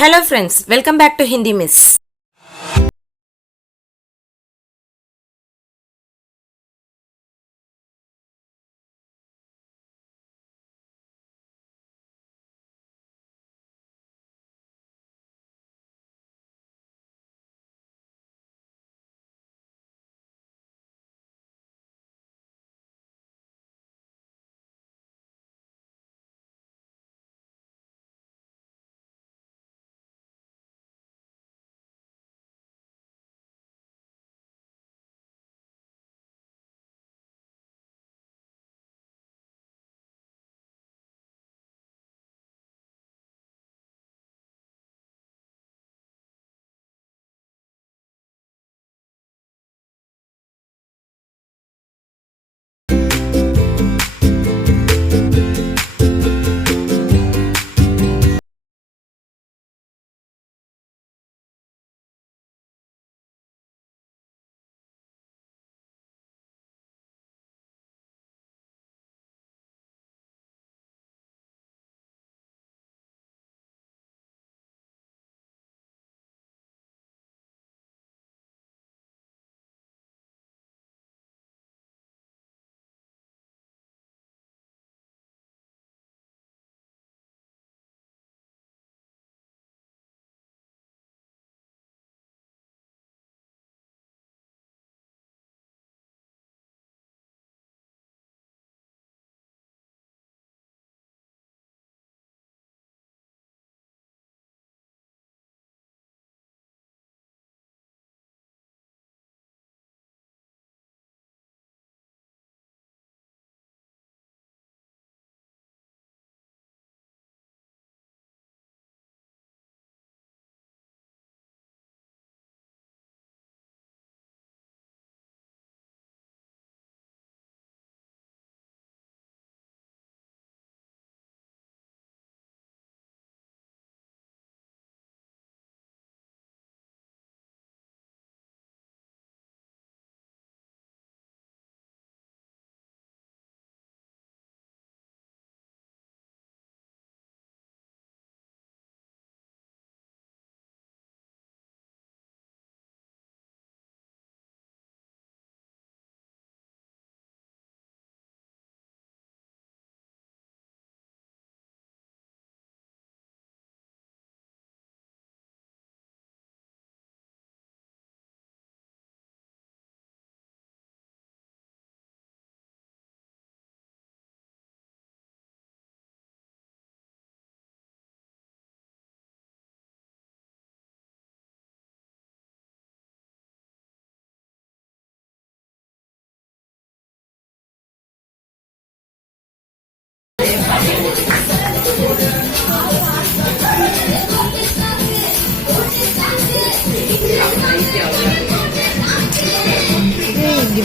Hello friends, welcome back to Hindi Miss.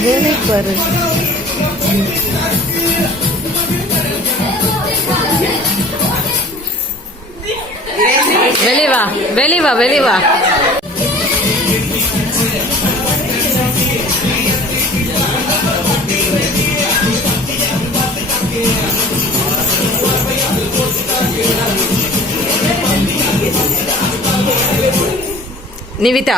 வேலை பாரு வெளிவா. வெளி நிவிதா.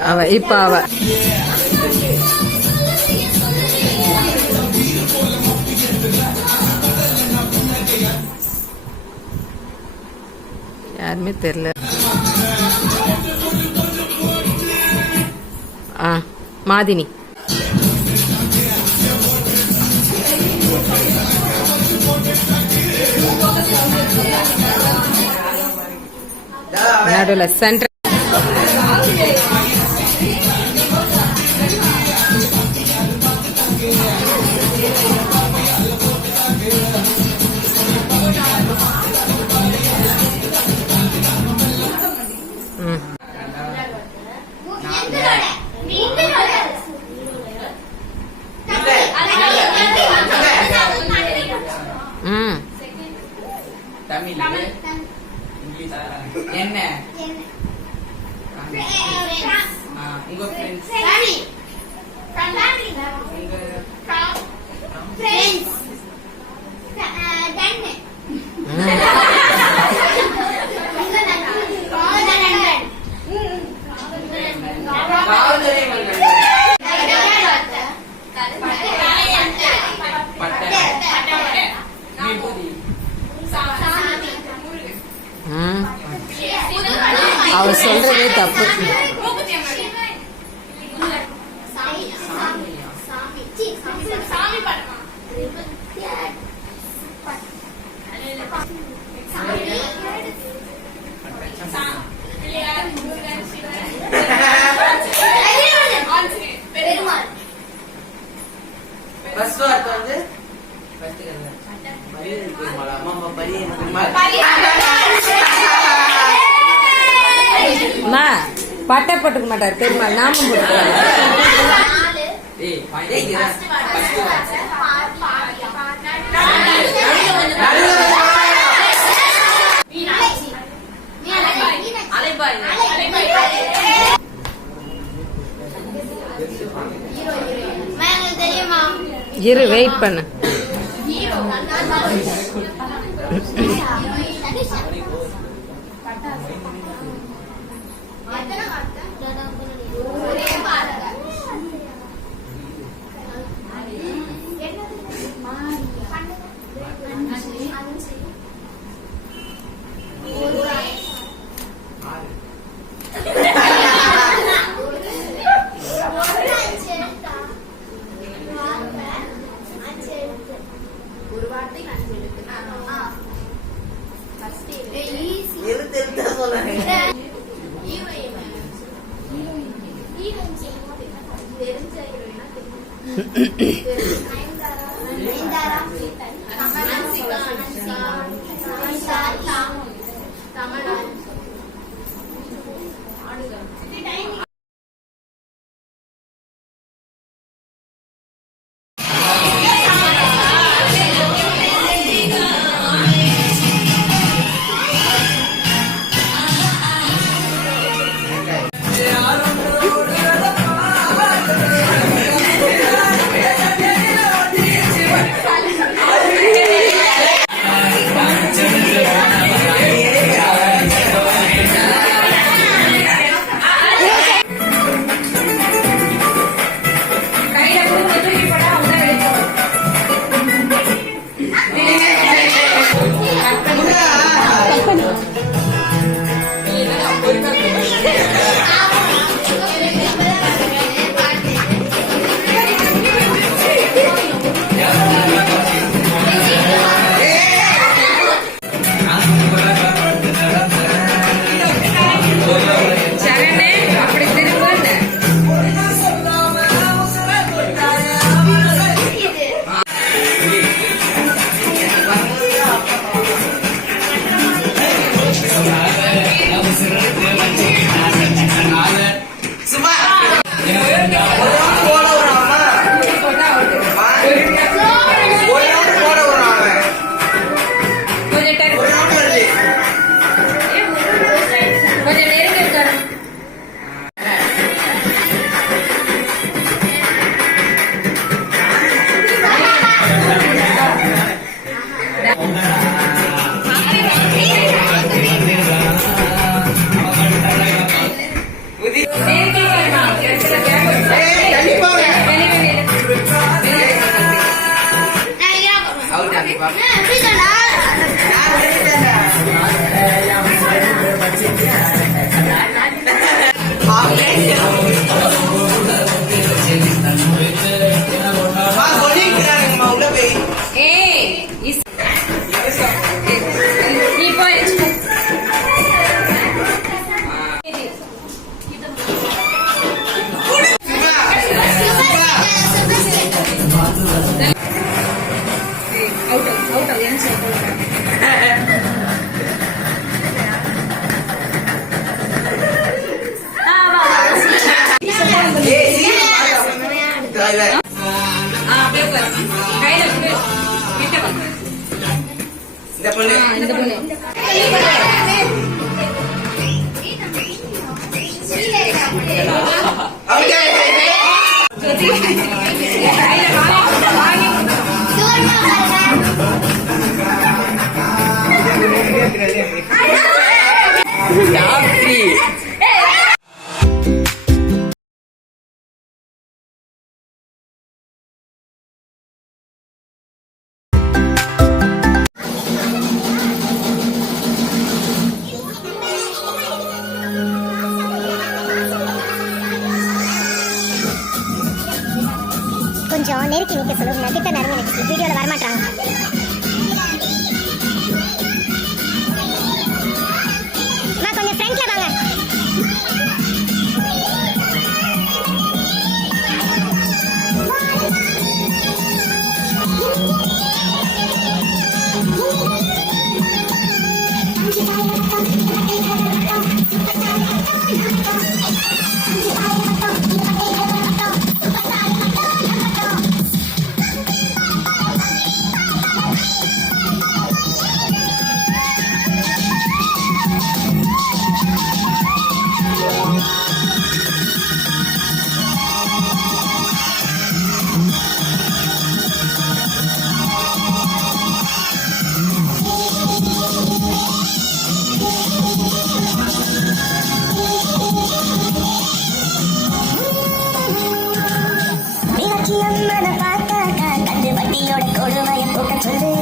அவ இப்ப அவ. யாருமே தெரியல. ஆ மாதினி. நடுவில் சென்டர் அவ சொல்றதே தப்பு. பெருமாள் அம்மா பட்டை போட்டுக்க மாட்டார் பெருமாள். நாம போட்டுக்கிறாங்க இரு வெயிட் பண்ணு. Chào October